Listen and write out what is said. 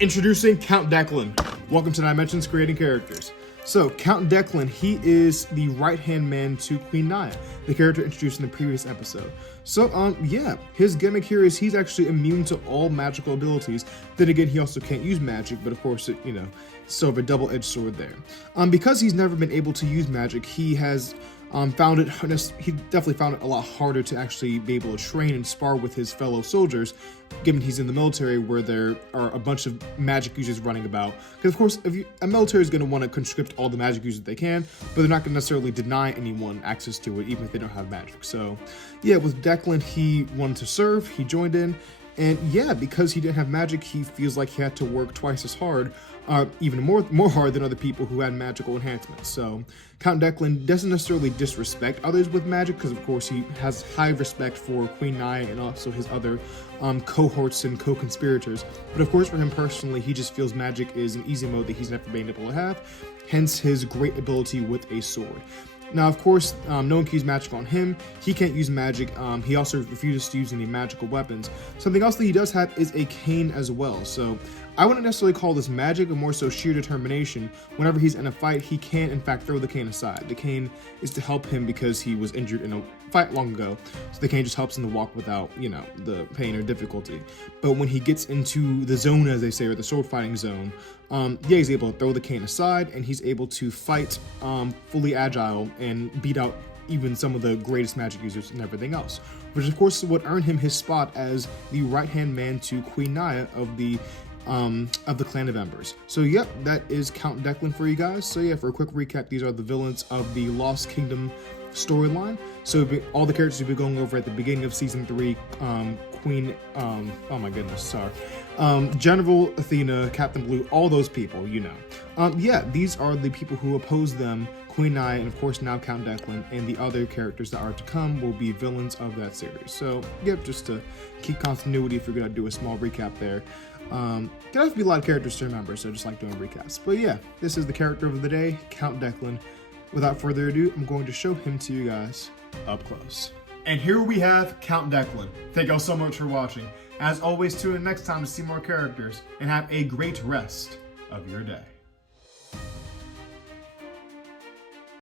Introducing Count Declan. Welcome to Dimensions Creating Characters. So, Count Declan, he is the right-hand man to Queen Naya, the character introduced in the previous episode. So, yeah, his gimmick here is he's actually immune to all magical abilities. Then again, he also can't use magic, but of course, sort of a double-edged sword there. Because he's never been able to use magic, he has he definitely found it a lot harder to actually be able to train and spar with his fellow soldiers, given he's in the military where there are a bunch of magic users running about. Because of course, a military is going to want to conscript all the magic users they can, but they're not going to necessarily deny anyone access to it, even if they don't have magic. So yeah, with Declan, he wanted to serve, he joined in, and yeah, because he didn't have magic, he feels like he had to work twice as hard, even more hard than other people who had magical enhancements. So Count Declan doesn't necessarily disrespect others with magic, because of course he has high respect for Queen Naya and also his other cohorts and co-conspirators. But of course, for him personally, he just feels magic is an easy mode that he's never been able to have, hence his great ability with a sword. Now, of course, no one can use magic on him. He can't use magic. He also refuses to use any magical weapons. Something else that he does have is a cane as well. So I wouldn't necessarily call this magic, but more so sheer determination. Whenever he's in a fight, he can, in fact, throw the cane aside. The cane is to help him because he was injured in a fight long ago. So the cane just helps him to walk without, the pain or difficulty. But when he gets into the zone, as they say, or the sword fighting zone, he's able to throw the cane aside, and he's able to fight fully agile and beat out even some of the greatest magic users and everything else, which of course is what earned him his spot as the right-hand man to Queen Naya of the Clan of Embers. So yep, that is Count Declan for you guys. So yeah, for a quick recap, these are the villains of the Lost Kingdom storyline. So all the characters we've been going over at the beginning of season 3, General Athena, Captain Blue, all those people, yeah, these are the people who oppose them, Queen Naya, and of course now Count Declan, and the other characters that are to come will be villains of that series. So yep, just to keep continuity, if we're gonna do a small recap there. There have to be a lot of characters to remember, so just like doing recaps. But yeah, this is the character of the day, Count Declan. Without further ado, I'm going to show him to you guys up close. And here we have Count Declan. Thank y'all so much for watching. As always, tune in next time to see more characters, and have a great rest of your day.